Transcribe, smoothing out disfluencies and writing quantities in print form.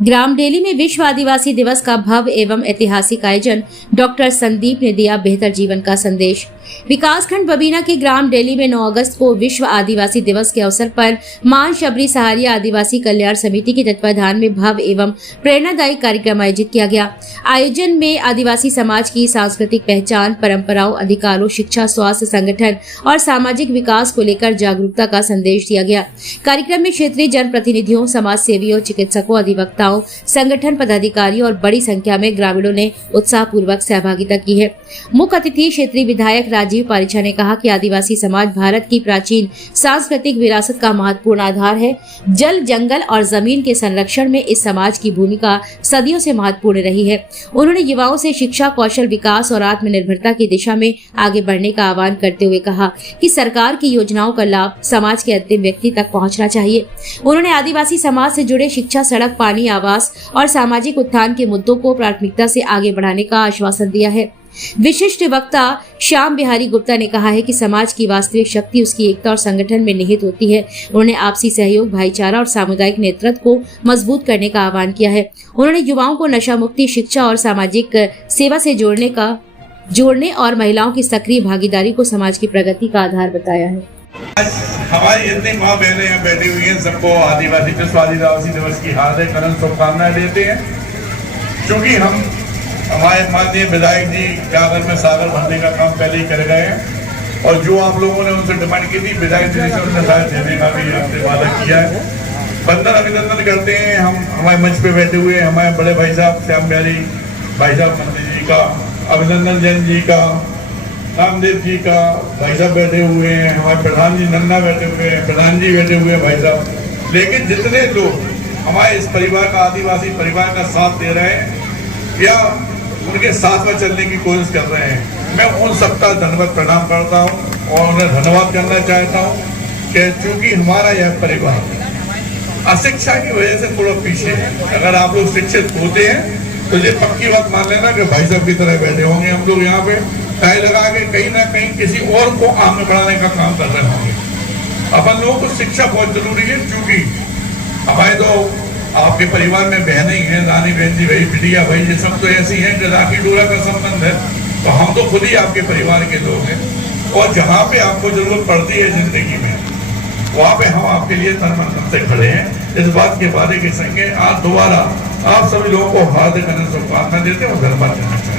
ग्राम daily में विश्व आदिवासी दिवस का भव्य एवं ऐतिहासिक आयोजन। डॉक्टर संदीप ने दिया बेहतर जीवन का संदेश। विकासखंड बबीना के ग्राम डेली में 9 अगस्त को विश्व आदिवासी दिवस के अवसर पर मान शबरी सहारिया आदिवासी कल्याण समिति के तत्वाधान में भव्य एवं प्रेरणादायी कार्यक्रम आयोजित किया गया। आयोजन में आदिवासी समाज की सांस्कृतिक पहचान, परंपराओं, अधिकारों, शिक्षा, स्वास्थ्य, संगठन और सामाजिक विकास को लेकर जागरूकता का संदेश दिया गया। कार्यक्रम में क्षेत्रीय जनप्रतिनिधियों, समाज सेवियों, चिकित्सकों, अधिवक्ताओं, संगठन पदाधिकारियों और बड़ी संख्या में ग्रामीणों ने उत्साह पूर्वक सहभागिता की है। मुख्य अतिथि क्षेत्रीय विधायक राजीव पारिछा ने कहा कि आदिवासी समाज भारत की प्राचीन सांस्कृतिक विरासत का महत्वपूर्ण आधार है। जल, जंगल और जमीन के संरक्षण में इस समाज की भूमिका सदियों से महत्वपूर्ण रही है। उन्होंने युवाओं से शिक्षा, कौशल विकास और आत्मनिर्भरता की दिशा में आगे बढ़ने का आह्वान करते हुए कहा कि सरकार की योजनाओं का लाभ समाज के अंतिम व्यक्ति तक पहुंचना चाहिए। उन्होंने आदिवासी समाज से जुड़े शिक्षा, सड़क, पानी, आवास और सामाजिक उत्थान के मुद्दों को प्राथमिकता से आगे बढ़ाने का आश्वासन दिया है। विशिष्ट वक्ता श्याम बिहारी गुप्ता ने कहा है कि समाज की वास्तविक शक्ति उसकी एकता और संगठन में निहित होती है। उन्होंने आपसी सहयोग, भाईचारा और सामुदायिक नेतृत्व को मजबूत करने का आह्वान किया है। उन्होंने युवाओं को नशा मुक्ति, शिक्षा और सामाजिक सेवा से जोड़ने और महिलाओं की सक्रिय भागीदारी को समाज की प्रगति का आधार बताया है। हमारी जितनी माँ बहनें यहाँ बैठी हुई हैं, सबको आदिवासी दिवस की हार्दिक शुभकामनाएं देते हैं। क्योंकि हम हमारे माननीय विधायक जी गागर में सागर भरने का काम पहले ही कर गए हैं और जो आप लोगों ने उनसे डिमांड की थी, विधायक जी से उन्हें शायद देने का भी आपने वादा किया है। बंदन अभिनंदन करते हैं। हम हमारे मंच पे बैठे हुए हमारे बड़े भाई साहब श्याम बिहारी भाई साहब मंत्री जी का, अभिनंदन जैन जी का, रामदेव जी का भाई साहब बैठे हुए हैं, हमारे प्रधान जी नन्ना बैठे हुए हैं, प्रधान जी बैठे हुए हैं भाई साहब। लेकिन जितने लोग हमारे इस परिवार का, आदिवासी परिवार का साथ दे रहे हैं या उनके साथ में चलने की कोशिश कर रहे हैं, मैं उन सबका धन्यवाद प्रणाम करता हूं और उन्हें धन्यवाद करना चाहता हूं कि चूंकि हमारा यह परिवार अशिक्षा की वजह से थोड़ा पीछे है। अगर आप लोग शिक्षित होते हैं तो ये पक्की बात मान लेना कि भाई साहब की तरह बैठे होंगे हम लोग यहाँ पे टाई लगा के कहीं ना कहीं किसी और को आगे बढ़ाने का काम कर रहे होंगे। अपन लोगों को शिक्षा बहुत जरूरी है, क्योंकि हमारे तो आपके परिवार में बहनें ही हैं, रानी बहन जी भाई, बिटिया भाई, ये सब तो ऐसी हैं कि राखी डोरा का संबंध है। तो हम तो खुद ही आपके परिवार के लोग हैं और जहाँ पे आपको जरूरत पड़ती है जिंदगी में, वहाँ पे हम आपके लिए तन मन से खड़े हैं। इस बात के वादे के संगे आज दोबारा आप सभी लोगों को हार्दिक शुभकामनाएं देते हैं और धन्यवाद देना चाहते हैं।